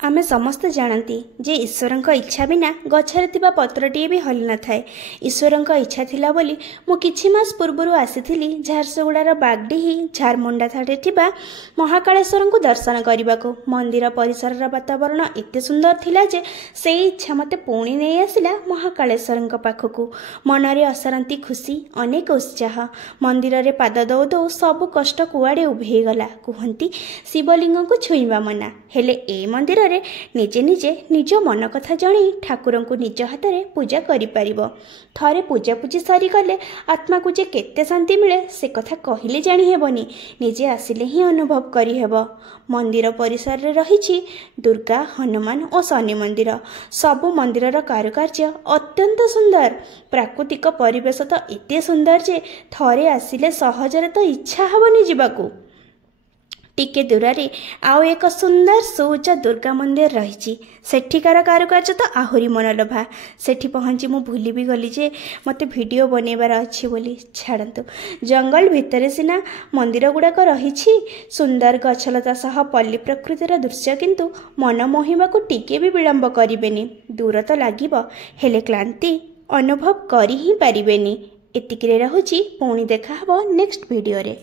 आमे समस्त जानती जे ईश्वरंक इच्छा बिना गछरे थिबा पत्रटीए भी हली न थाए। ईश्वरंक इच्छा थिला बोली मु किछि मास पूर्वरु आसीथिली झारसुगुड़ार बागडीही झारमुंडा ठारे थिबा महाकालेश्वरंकु दर्शन करिबाको। मंदिर परिसरर वातावरण एते सुंदर थिला जे सेई इच्छा मते पुणी नै आसिला महाकालेश्वरंक पाखकु। मनरे असरंती खुशी अनेक उत्साह। मंदिर रे पाद दौ दौ सबु कष्ट कुआडे उभे गला। कुहंती शिवलिंगंकु छुईबा मना हेले ए मंदिर निजे निजे निज मन कथा जणी ठाकुरंकु निज हाथ रे पूजा करि परिबो। थरे पूजा पूजी सरी गले आत्मा को जे केते शांति मिले से कथा कहिले जानी हेबनी, निजे आसिले ही अनुभव करि हेबो। मंदिर परिसर रे रहिछि दुर्गा, हनुमान और शनि मंदिर। सबु मंदिरर कारुकार्य अत्यंत सुंदर। प्राकृतिक परिवेश तो एते सुंदर जे थरे आसिले सहजरे तो इच्छा हबनी जिबाकू। टिके दूरे आउ एक सुंदर सुउच्च दुर्गा मंदिर रही। सेठिकार कारुकार्य तो आहुरी मनलोभा। सेठी पहुँची मु भूली भी गली जे मते वीडियो बनैबार अच्छी बोली। छाड़तु जंगल भितर सिना मंदिर गुड़ाक रही सुंदर गछलता सह पल्ली प्रकृतिर दृश्य, किंतु मन मोहिबाकू टिके भी विलंब करिबेनी। दूर तो लागिबो हेले क्लांति अनुभव करि ही पारिबेनी। एतिकिरे रहुची, पुणी देखा हबो नेक्स्ट वीडियो रे।